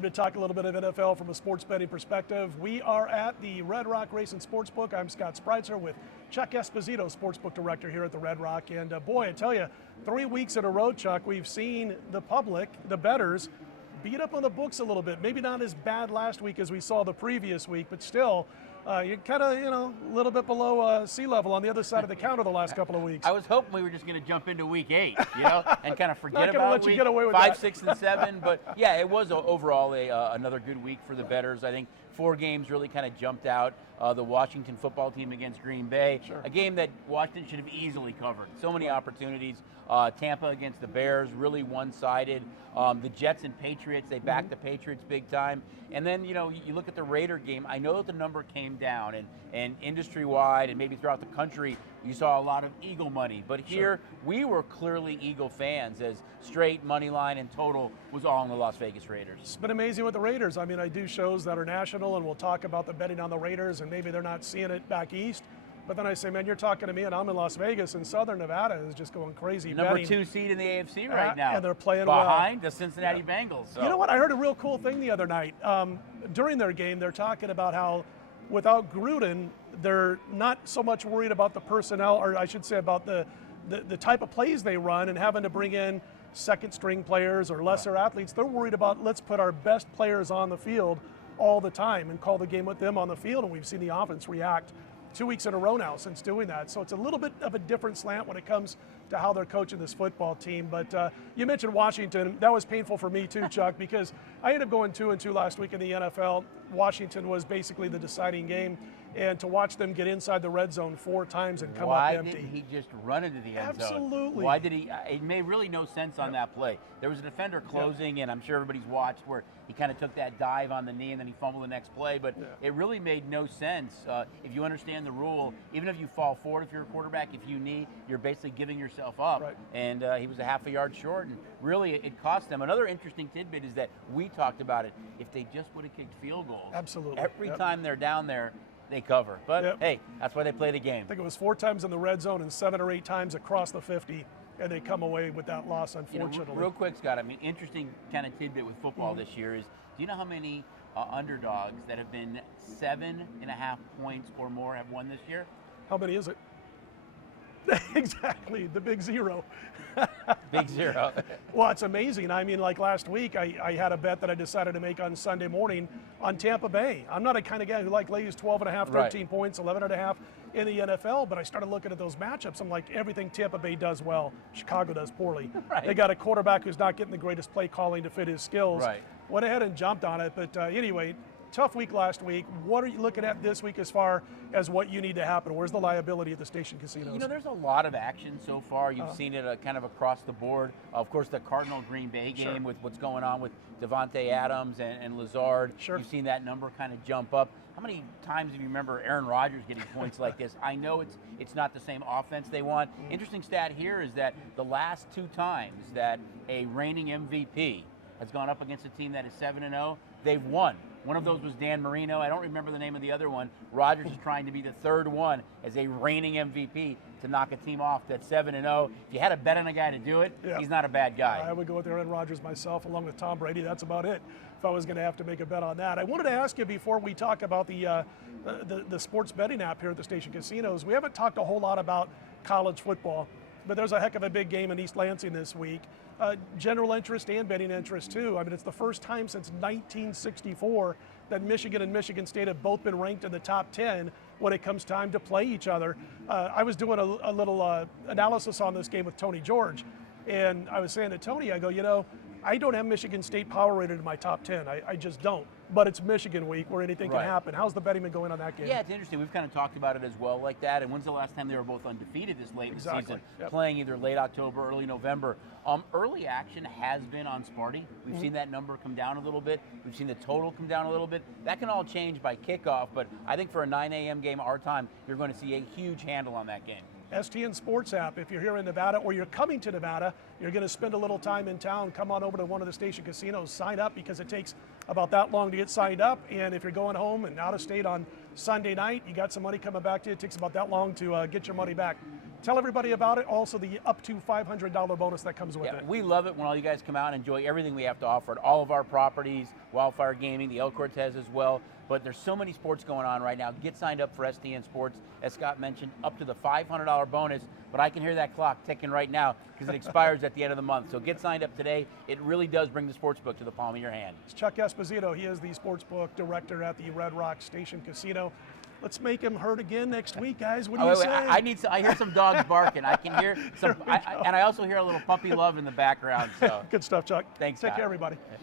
Time to talk a little bit of NFL from a sports betting perspective. We are at the Red Rock Racing Sportsbook. I'm Scott Spreitzer with Chuck Esposito, Sportsbook Director here at the Red Rock. And boy, I tell you, 3 weeks in a row, Chuck, we've seen the public, the bettors, beat up on the books a little bit. Maybe not as bad last week as we saw the previous week, but still, you're kind of, a little bit below sea level on the other side of the counter the last couple of weeks. I was hoping we were just going to jump into week 8, and kind of forget Not about let you week get away with 5, that. 6, and 7. But yeah, it was overall another good week for the bettors. I think 4 games really kind of jumped out. The Washington football team against Green Bay, Sure. a game that Washington should have easily covered. So many opportunities. Tampa against the Bears, really one-sided. The Jets and Patriots, they backed the Patriots big time. And then, you look at the Raider game. I know that the number came down, and industry-wide and maybe throughout the country, you saw a lot of Eagle money. But here, we were clearly Eagle fans, as straight money line and total was all in the Las Vegas Raiders. It's been amazing with the Raiders. I mean, I do shows that are national, and we'll talk about the betting on the Raiders, and maybe they're not seeing it back east. But then I say, man, you're talking to me, and I'm in Las Vegas, and Southern Nevada is just going crazy. Number betting. 2 seed in the AFC right now. And they're playing well. Behind the Cincinnati Bengals. So. You know what? I heard a real cool thing the other night. During their game, they're talking about how without Gruden, they're not so much worried about the personnel, or I should say about the type of plays they run and having to bring in second-string players or lesser athletes. They're worried about, let's put our best players on the field all the time and call the game with them on the field, and we've seen the offense react 2 weeks in a row now since doing that. So it's a little bit of a different slant when it comes to how they're coaching this football team. But you mentioned Washington. That was painful for me too, Chuck, because I ended up going 2-2 last week in the NFL. Washington was basically the deciding game. And to watch them get inside the red zone 4 times and come up empty. Why didn't he just run into the end zone? Absolutely. Why did he? It made really no sense on that play. There was a defender closing, and I'm sure everybody's watched where he kind of took that dive on the knee and then he fumbled the next play. But it really made no sense. If you understand the rule, even if you fall forward, if you're a quarterback, if you knee, you're basically giving yourself up. Right. And he was a half a yard short, and really it cost them. Another interesting tidbit is that we talked about it. If they just would have kicked field goals, Absolutely. every time they're down there, they cover. But hey, that's why they play the game. I think it was 4 times in the red zone and 7 or 8 times across the 50, and they come away with that loss, unfortunately. Real quick, Scott, I mean, interesting kind of tidbit with football this year is, do you know how many underdogs that have been 7.5 points or more have won this year? How many is it? Exactly, the big zero. Big zero. Well, it's amazing. I mean, like last week, I had a bet that I decided to make on Sunday morning on Tampa Bay. I'm not a kind of guy who lays 12.5, 13 points, 11.5 in the NFL, but I started looking at those matchups. I'm like, everything Tampa Bay does well, Chicago does poorly. Right. They got a quarterback who's not getting the greatest play calling to fit his skills. Right. Went ahead and jumped on it, but anyway, tough week last week. What are you looking at this week as far as what you need to happen? Where's the liability at the station casinos? There's a lot of action so far. You've seen it kind of across the board. Of course, the Cardinal-Green Bay game with what's going on with Devontae Adams and Lazard. Sure. You've seen that number kind of jump up. How many times do you remember Aaron Rodgers getting points like this? I know it's not the same offense they want. Interesting stat here is that the last 2 times that a reigning MVP has gone up against a team that is 7-0, they've won. One of those was Dan Marino. I don't remember the name of the other one. Rodgers is trying to be the 3rd one as a reigning MVP to knock a team off that's 7-0. If you had to bet on a guy to do it, he's not a bad guy. I would go with Aaron Rodgers myself, along with Tom Brady. That's about it, if I was going to have to make a bet on that. I wanted to ask you before we talk about the sports betting app here at the station casinos. We haven't talked a whole lot about college football, but there's a heck of a big game in East Lansing this week. General interest and betting interest too. I mean, it's the first time since 1964 that Michigan and Michigan State have both been ranked in the top 10 when it comes time to play each other. I was doing a little analysis on this game with Tony George, and I was saying to Tony, I go, I don't have Michigan State power rated in my top 10. I just don't. But it's Michigan week where anything can happen. How's the betting been going on that game? Yeah, it's interesting. We've kind of talked about it as well like that. And when's the last time they were both undefeated this late in the season? Playing either late October, early November. Early action has been on Sparty. We've seen that number come down a little bit. We've seen the total come down a little bit. That can all change by kickoff, but I think for a 9 a.m. game our time, you're going to see a huge handle on that game. STN Sports app. If you're here in Nevada or you're coming to Nevada, you're going to spend a little time in town, come on over to one of the station casinos, sign up because it takes about that long to get signed up. And if you're going home and out of state on Sunday night, you got some money coming back to you, it takes about that long to get your money back. Tell everybody about it. Also, the up to $500 bonus that comes with Yeah, it. we love it when all you guys come out and enjoy everything we have to offer at all of our properties, Wildfire Gaming, the El Cortez as well. But there's so many sports going on right now. Get signed up for STN Sports, as Scott mentioned, up to the $500 bonus. But I can hear that clock ticking right now because it expires at the end of the month. So get signed up today. It really does bring the Sportsbook to the palm of your hand. It's Chuck Esposito. He is the Sportsbook director at the Red Rock Station Casino. Let's make him heard again next week, guys. What do you say? I hear some dogs barking. I can hear some, and I also hear a little puppy love in the background. So Good stuff, Chuck. Thanks, Take Scott. care, everybody. Yeah.